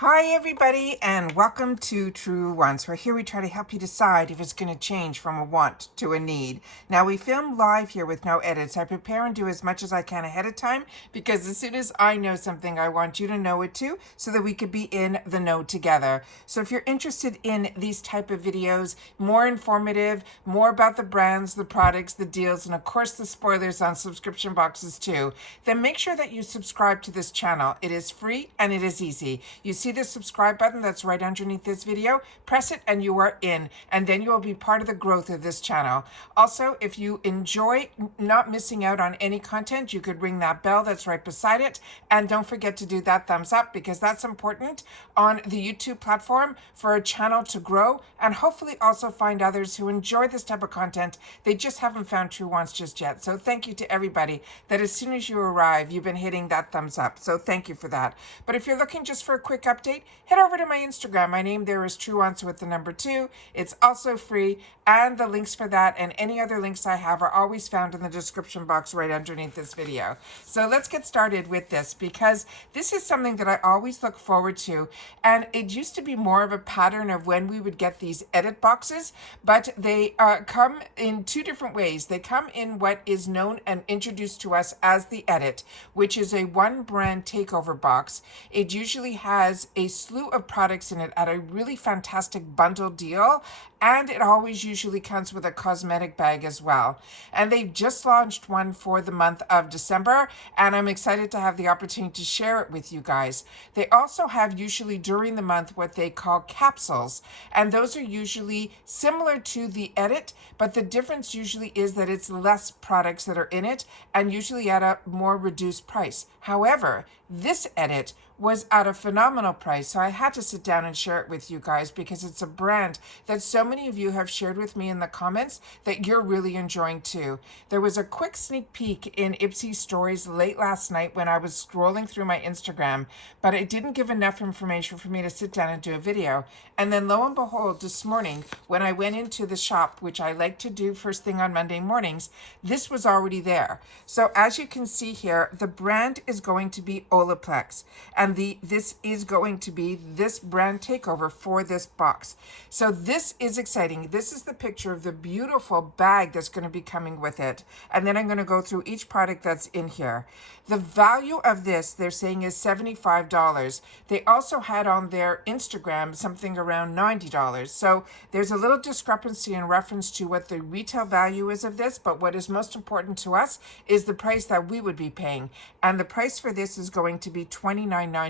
Hi everybody and welcome to Truewants, where here we try to help you decide if it's going to change from a want to a need. Now we film live here with no edits. I prepare and do as much as I can ahead of time because as soon as I know something, I want you to know it too, so that we could be in the know together. So if you're interested in these type of videos, more informative, more about the brands, the products, the deals, and of course the spoilers on subscription boxes too, then make sure that you subscribe to this channel. It is free and it is easy. You see the subscribe button that's right underneath this video? Press it and you are in, and then you will be part of the growth of this channel. Also, if you enjoy not missing out on any content, you could ring that bell that's right beside it, and don't forget to do that thumbs up because that's important on the YouTube platform for a channel to grow and hopefully also find others who enjoy this type of content. They just haven't found Truewants just yet. So thank you to everybody that as soon as you arrive, you've been hitting that thumbs up. So thank you for that. But if you're looking just for a quick update, head over to my Instagram. My name there is Truewants with the number 2. It's also free, and the links for that and any other links I have are always found in the description box right underneath this video. So let's get started with this because this is something that I always look forward to, and it used to be more of a pattern of when we would get these edit boxes, but they come in two different ways. They come in what is known and introduced to us as the edit, which is a one brand takeover box. It usually has a slew of products in it at a really fantastic bundle deal, and it always usually comes with a cosmetic bag as well. And they've just launched one for the month of December, and I'm excited to have the opportunity to share it with you guys. They also have usually during the month what they call capsules, and those are usually similar to the edit, but the difference usually is that it's less products that are in it and usually at a more reduced price. However, this edit was at a phenomenal price, so I had to sit down and share it with you guys because it's a brand that so many of you have shared with me in the comments that you're really enjoying too. There was a quick sneak peek in IPSY stories late last night when I was scrolling through my Instagram, but it didn't give enough information for me to sit down and do a video. And then lo and behold, this morning when I went into the shop, which I like to do first thing on Monday mornings, this was already there. So as you can see here, the brand is going to be Olaplex, and this is going to be this brand takeover for this box. So this is exciting. This is the picture of the beautiful bag that's going to be coming with it. And then I'm going to go through each product that's in here. The value of this, they're saying, is $75. They also had on their Instagram something around $90. So there's a little discrepancy in reference to what the retail value is of this, but what is most important to us is the price that we would be paying. And the price for this is going to be $29.99.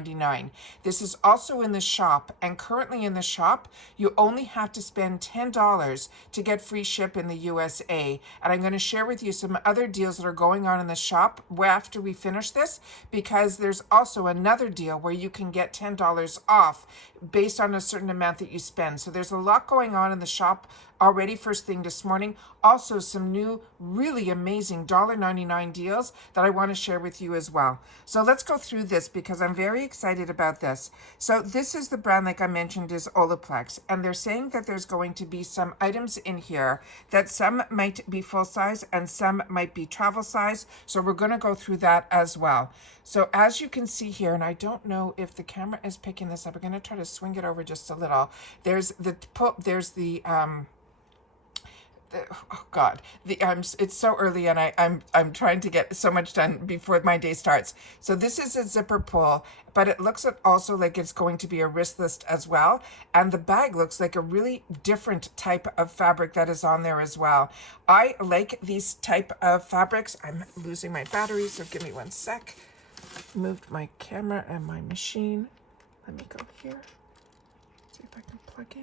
This is also in the shop, and currently in the shop, you only have to spend $10 to get free ship in the USA. And I'm going to share with you some other deals that are going on in the shop after we finish this, because there's also another deal where you can get $10 off based on a certain amount that you spend. So there's a lot going on in the shop already first thing this morning. Also some new really amazing $1.99 deals that I want to share with you as well. So let's go through this because I'm very excited about this. So this is the brand, like I mentioned, is Olaplex, and they're saying that there's going to be some items in here that some might be full size and some might be travel size. So we're going to go through that as well. So as you can see here, and I don't know if the camera is picking this up, I'm going to try to swing it over just a little. There's the oh God, it's so early and I'm trying to get so much done before my day starts. So this is a zipper pull, but it looks also like it's going to be a wristless as well. And the bag looks like a really different type of fabric that is on there as well. I like these type of fabrics. I'm losing my battery, so give me one sec. Moved my camera and my machine. Let me go here. See if I can plug in.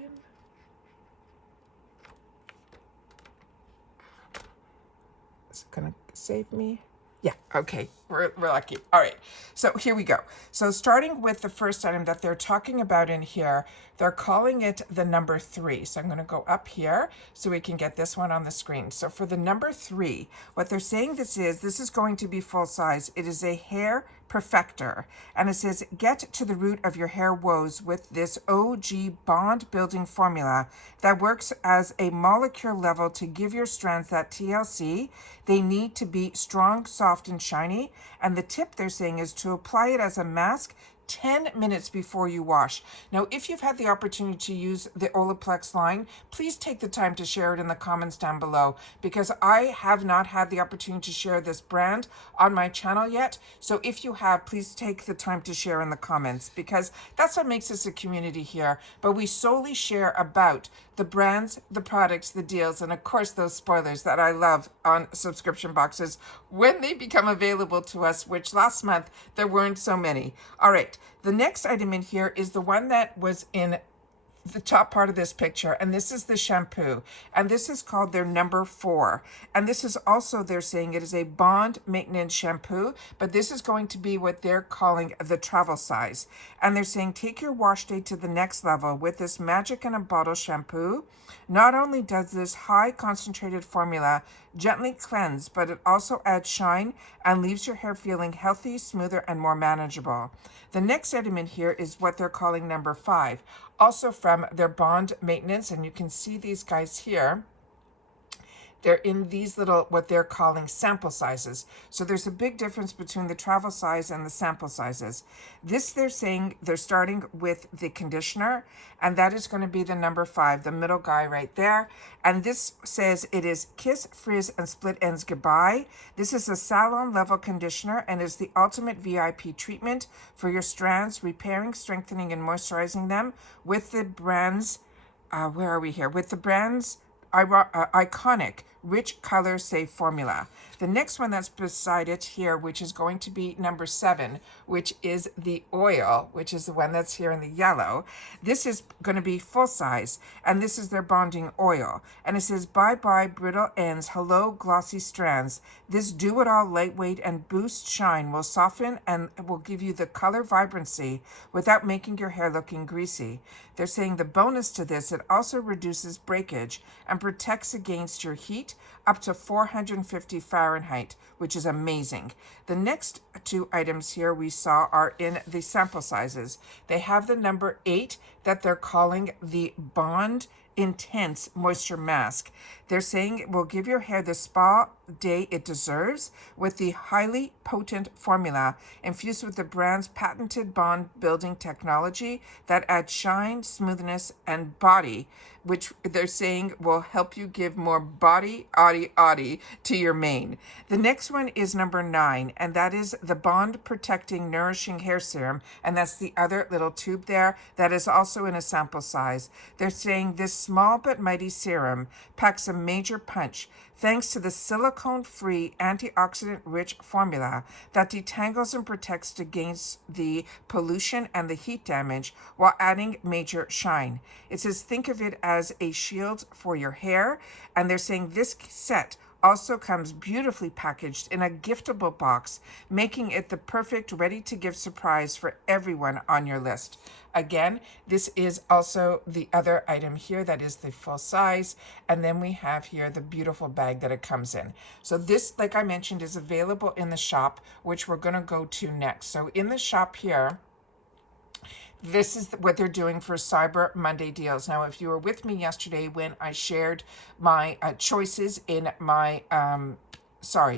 Is it gonna save me? Yeah, okay, we're lucky. All right, so here we go. So starting with the first item that they're talking about in here, they're calling it the number 3. So I'm going to go up here so we can get this one on the screen. So for the number 3, what they're saying this is going to be full size. It is a hair perfector, and it says get to the root of your hair woes with this OG bond building formula that works as a molecule level to give your strands that TLC. They need to be strong, soft, and shiny. And the tip they're saying is to apply it as a mask 10 minutes before you wash. Now, if you've had the opportunity to use the Olaplex line, please take the time to share it in the comments down below, because I have not had the opportunity to share this brand on my channel yet. So if you have, please take the time to share in the comments, because that's what makes us a community here. But we solely share about the brands, the products, the deals, and of course those spoilers that I love on subscription boxes when they become available to us, which last month there weren't so many. All right, the next item in here is the one that was in the top part of this picture, and this is the shampoo, and this is called their number 4, and this is also, they're saying it is a bond maintenance shampoo, but this is going to be what they're calling the travel size, and they're saying take your wash day to the next level with this magic in a bottle shampoo. Not only does this high concentrated formula gently cleanse, but it also adds shine and leaves your hair feeling healthy, smoother, and more manageable. The next item in here is what they're calling number 5, also from their bond maintenance, and you can see these guys here. They're in these little, what they're calling sample sizes. So there's a big difference between the travel size and the sample sizes. This, they're saying, they're starting with the conditioner, and that is going to be the number 5, the middle guy right there. And this says it is Kiss, Frizz, and Split Ends Goodbye. This is a salon level conditioner and is the ultimate VIP treatment for your strands, repairing, strengthening, and moisturizing them with the brand's, where are we here? With the brand's iconic rich color safe formula. The next one that's beside it here, which is going to be number 7, which is the oil, which is the one that's here in the yellow. This is going to be full size, and this is their bonding oil, and it says bye bye brittle ends, hello glossy strands. This do it all lightweight and boost shine will soften and will give you the color vibrancy without making your hair looking greasy. They're saying the bonus to this, it also reduces breakage and protects against your heat up to 450 Fahrenheit, which is amazing. The next 2 items here we saw are in the sample sizes. They have the number 8 that they're calling the Bond Intense Moisture Mask. They're saying it will give your hair the spa day it deserves with the highly potent formula infused with the brand's patented bond building technology that adds shine, smoothness, and body, which they're saying will help you give more body, to your mane. The next one is number 9, and that is the Bond Protecting Nourishing Hair Serum, and that's the other little tube there that is also in a sample size. They're saying this small but mighty serum packs a major punch thanks to the silicone-free, antioxidant-rich formula that detangles and protects against the pollution and the heat damage while adding major shine. It says think of it as a shield for your hair, and they're saying this set also comes beautifully packaged in a giftable box, making it the perfect ready-to-give surprise for everyone on your list. Again, this is also the other item here that is the full size, and then we have here the beautiful bag that it comes in. So this, like I mentioned, is available in the shop, which we're going to go to next. So in the shop here, this is what they're doing for Cyber Monday deals. Now, if you were with me yesterday when I shared my choices in my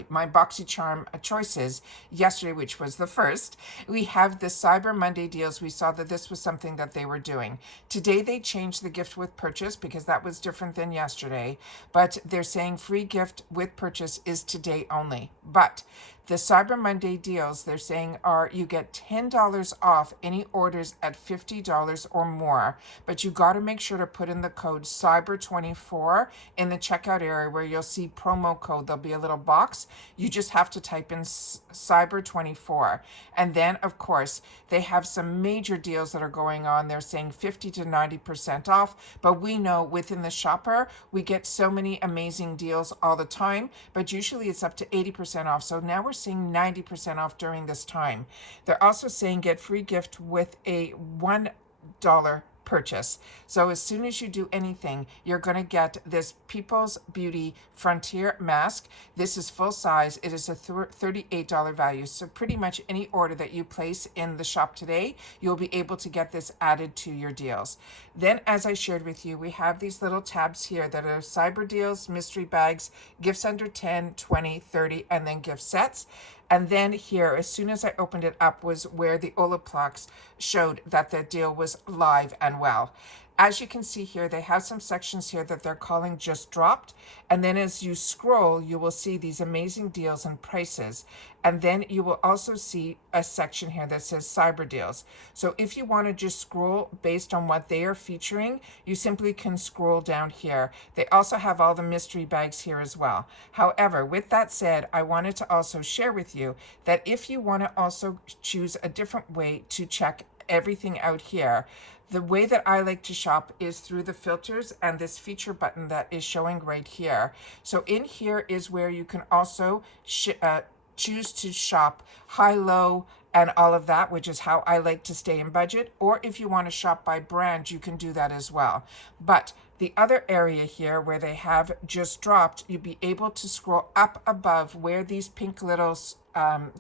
my BoxyCharm choices yesterday, which was the first, we have the Cyber Monday deals. We saw that this was something that they were doing. Today they changed the gift with purchase because that was different than yesterday, but they're saying free gift with purchase is today only. But the Cyber Monday deals, they're saying, are you get $10 off any orders at $50 or more, but you got to make sure to put in the code CYBER24 in the checkout area where you'll see promo code. There'll be a little box. You just have to type in CYBER24. And then, of course, they have some major deals that are going on. They're saying 50 to 90% off, but we know within the shopper, we get so many amazing deals all the time, but usually it's up to 80% off. So now we're seeing 90% off during this time. They're also saying get free gift with a $1 purchase. So as soon as you do anything, you're going to get this People's Beauty Frontier mask. This is full size. It is a $38 value. So pretty much any order that you place in the shop today, you'll be able to get this added to your deals. Then, as I shared with you, we have these little tabs here that are cyber deals, mystery bags, gifts under 10, 20, 30, and then gift sets. And then here, as soon as I opened it up, was where the Olaplex showed that the deal was live and well. As you can see here, they have some sections here that they're calling just dropped. And then as you scroll, you will see these amazing deals and prices. And then you will also see a section here that says cyber deals. So if you want to just scroll based on what they are featuring, you simply can scroll down here. They also have all the mystery bags here as well. However, with that said, I wanted to also share with you that if you want to also choose a different way to check everything out here, the way that I like to shop is through the filters and this feature button that is showing right here. So in here is where you can also choose to shop high, low, and all of that, which is how I like to stay in budget. Or if you want to shop by brand, you can do that as well. But the other area here where they have just dropped, you'll be able to scroll up above where these pink little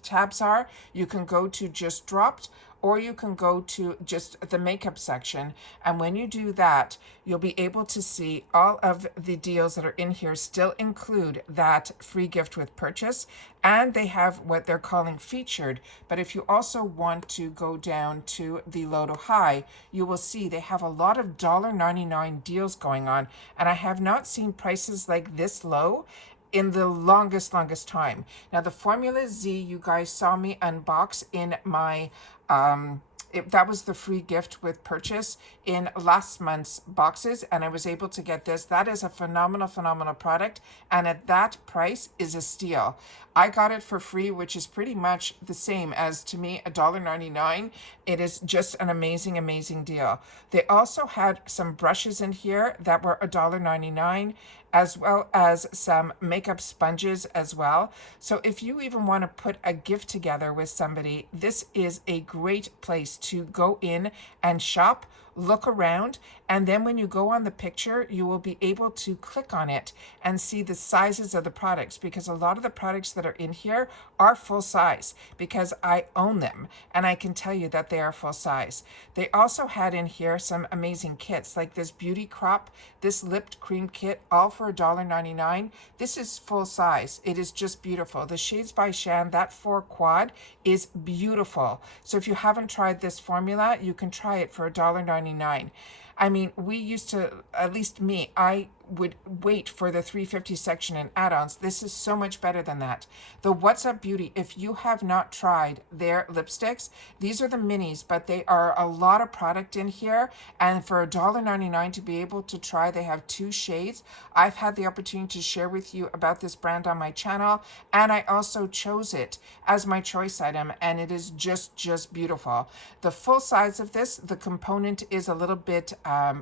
tabs are. You can go to just dropped, or you can go to just the makeup section. And when you do that, you'll be able to see all of the deals that are in here still include that free gift with purchase. And they have what they're calling featured. But if you also want to go down to the low to high, you will see they have a lot of $1.99 deals going on. And I have not seen prices like this low in the longest time. Now the Formula Z, you guys saw me unbox in my that was the free gift with purchase in last month's boxes, and I was able to get this. That is a phenomenal product, and at that price is a steal. I got it for free, which is pretty much the same as, to me, $1.99. It is just an amazing deal. They also had some brushes in here that were $1.99, as well as some makeup sponges as well. So if you even want to put a gift together with somebody, this is a great place to go in and shop, look around, and then when you go on the picture, you will be able to click on it and see the sizes of the products, because a lot of the products that are in here are full size, because I own them and I can tell you that they are full size. They also had in here some amazing kits, like this beauty crop, this lipped cream kit, all for $1.99. This is full size. It is just beautiful. The Shades by Shan, that 4 quad is beautiful. So if you haven't tried this formula, you can try it for $1.99. I mean, we used to, at least me, I would wait for the $3.50 section in add-ons. This is so much better than that. The What's Up Beauty, if you have not tried their lipsticks, these are the minis, but they are a lot of product in here. And for $1.99 to be able to try, they have 2 shades. I've had the opportunity to share with you about this brand on my channel, and I also chose it as my choice item, and it is just beautiful. The full size of this, the component is a little bit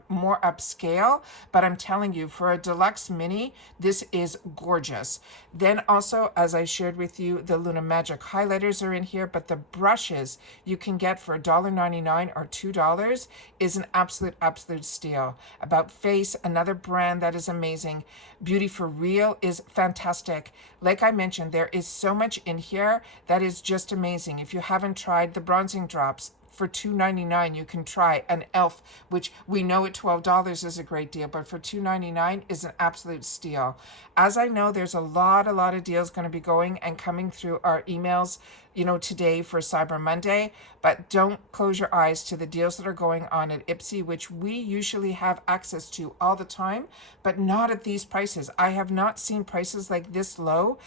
more upscale, but I'm telling you, for a deluxe mini, this is gorgeous. Then also, as I shared with you, the Luna Magic highlighters are in here, but the brushes you can get for $1.99 or $2 is an absolute steal. About Face, another brand that is amazing. Beauty for Real is fantastic. Like I mentioned, there is so much in here that is just amazing. If you haven't tried the bronzing drops, for $2.99 you can try an e.l.f., which we know at $12 is a great deal, but for $2.99 is an absolute steal. As I know, there's a lot of deals going to be going and coming through our emails, you know, today for Cyber Monday, but don't close your eyes to the deals that are going on at IPSY, which we usually have access to all the time, but not at these prices. I have not seen prices like this low.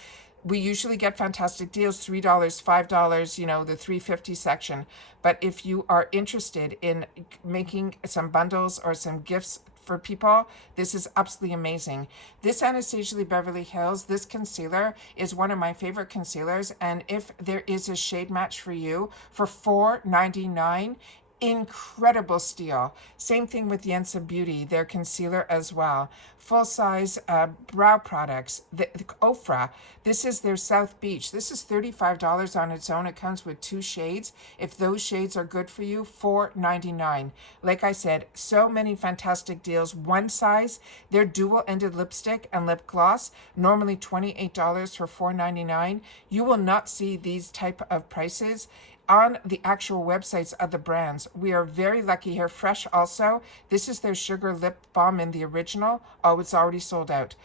We usually get fantastic deals, $3, $5, you know, the $3.50 section. But if you are interested in making some bundles or some gifts for people, this is absolutely amazing. This Anastasia Lee Beverly Hills, this concealer is one of my favorite concealers. And if there is a shade match for you for $4.99, incredible steal. Same thing with Yensa Beauty, their concealer as well. Full size brow products. The Ofra, this is their South Beach. This is $35 on its own. It comes with 2 shades. If those shades are good for you, $4.99. Like I said, so many fantastic deals. One size, their dual-ended lipstick and lip gloss, normally $28 for $4.99. You will not see these type of prices on the actual websites of the brands. We are very lucky here. Fresh also, this is their Sugar Lip Balm in the original. Oh, it's already sold out.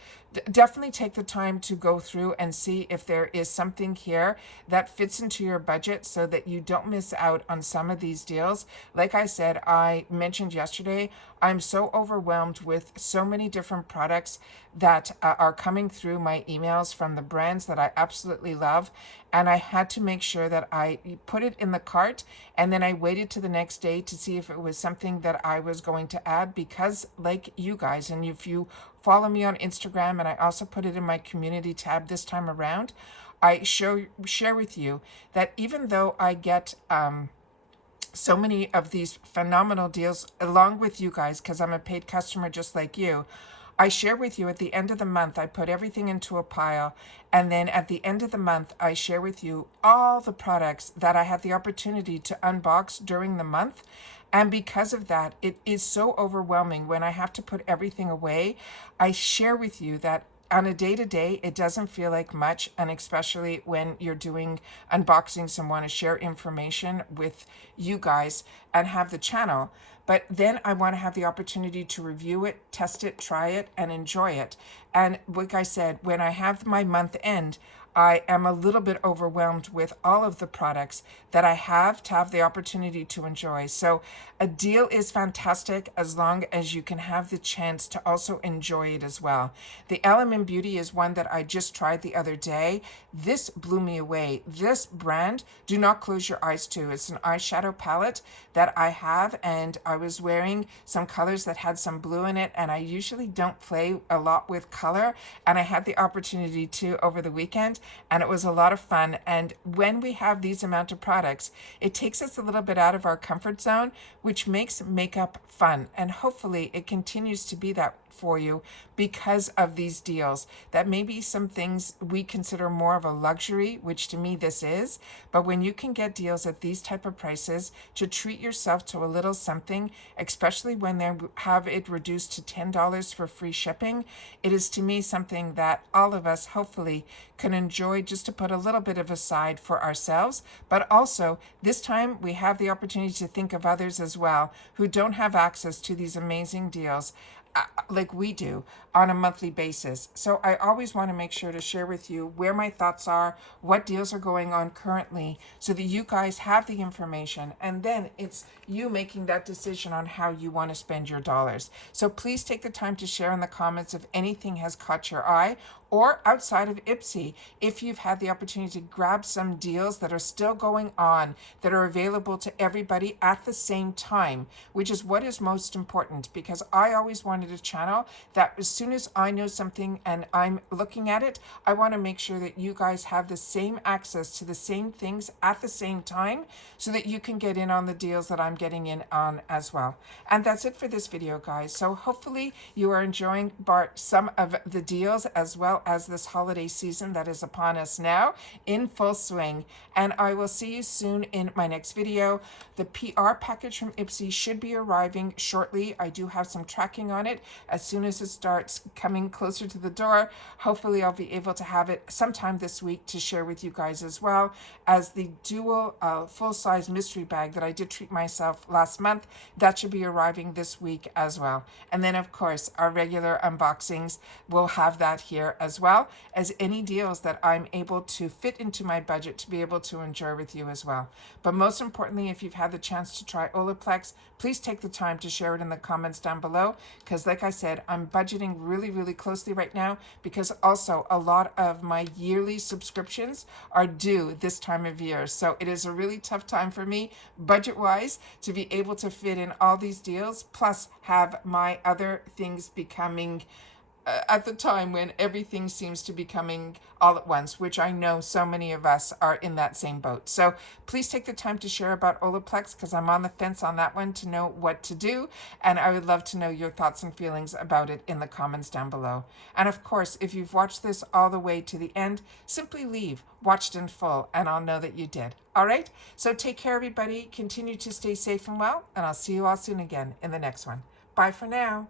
definitely take the time to go through and see if there is something here that fits into your budget so that you don't miss out on some of these deals. Like I said, I mentioned yesterday, I'm so overwhelmed with so many different products that are coming through my emails from the brands that I absolutely love. And I had to make sure that I put it in the cart, and then I waited to the next day to see if it was something that I was going to add, because like you guys, and if you follow me on Instagram, and I also put it in my community tab this time around, I share with you that even though I get so many of these phenomenal deals along with you guys, because I'm a paid customer just like you, I share with you at the end of the month, I put everything into a pile. And then at the end of the month, I share with you all the products that I had the opportunity to unbox during the month. And because of that, it is so overwhelming when I have to put everything away. I share with you that on a day-to-day, it doesn't feel like much, and especially when you're doing unboxings and want to share information with you guys and have the channel. But then I want to have the opportunity to review it, test it, try it, and enjoy it. And like I said, when I have my month end, I am a little bit overwhelmed with all of the products that I have to have the opportunity to enjoy. So a deal is fantastic as long as you can have the chance to also enjoy it as well. The Element Beauty is one that I just tried the other day. This blew me away. This brand, do not close your eyes to. It's an eyeshadow palette that I have, and I was wearing some colors that had some blue in it, and I usually don't play a lot with color, and I had the opportunity to over the weekend, and it was a lot of fun. And when we have these amount of products, it takes us a little bit out of our comfort zone, which makes makeup fun, and hopefully it continues to be that for you because of these deals. That may be some things we consider more of a luxury, which to me this is, but when you can get deals at these type of prices, to treat yourself to a little something, especially when they have it reduced to $10 for free shipping, it is to me something that all of us hopefully can enjoy, just to put a little bit of aside for ourselves. But also this time we have the opportunity to think of others as well who don't have access to these amazing deals like we do on a monthly basis. So I always want to make sure to share with you where my thoughts are, what deals are going on currently, so that you guys have the information, and then it's you making that decision on how you want to spend your dollars. So please take the time to share in the comments if anything has caught your eye, or outside of IPSY, if you've had the opportunity to grab some deals that are still going on, that are available to everybody at the same time, which is what is most important, because I always wanted a channel that as soon as I know something and I'm looking at it, I want to make sure that you guys have the same access to the same things at the same time, so that you can get in on the deals that I'm getting in on as well. And that's it for this video, guys. So hopefully you are enjoying some of the deals, as well as this holiday season that is upon us now in full swing. And I will see you soon in my next video. The PR package from IPSY should be arriving shortly. I do have some tracking on it. As soon as it starts coming closer to the door, hopefully I'll be able to have it sometime this week to share with you guys, as well as the dual full-size mystery bag that I did treat myself last month. That should be arriving this week as well. And then of course our regular unboxings will have that here, as well as any deals that I'm able to fit into my budget to be able to enjoy with you as well. But most importantly, if you've had the chance to try Olaplex, please take the time to share it in the comments down below, because like I said, I'm budgeting really closely right now, because also a lot of my yearly subscriptions are due this time of year. So it is a really tough time for me budget-wise to be able to fit in all these deals, plus have my other things becoming at the time when everything seems to be coming all at once, which I know so many of us are in that same boat. So please take the time to share about Olaplex, because I'm on the fence on that one to know what to do. And I would love to know your thoughts and feelings about it in the comments down below. And of course, if you've watched this all the way to the end, simply leave, watched in full, and I'll know that you did. All right? So take care, everybody. Continue to stay safe and well, and I'll see you all soon again in the next one. Bye for now.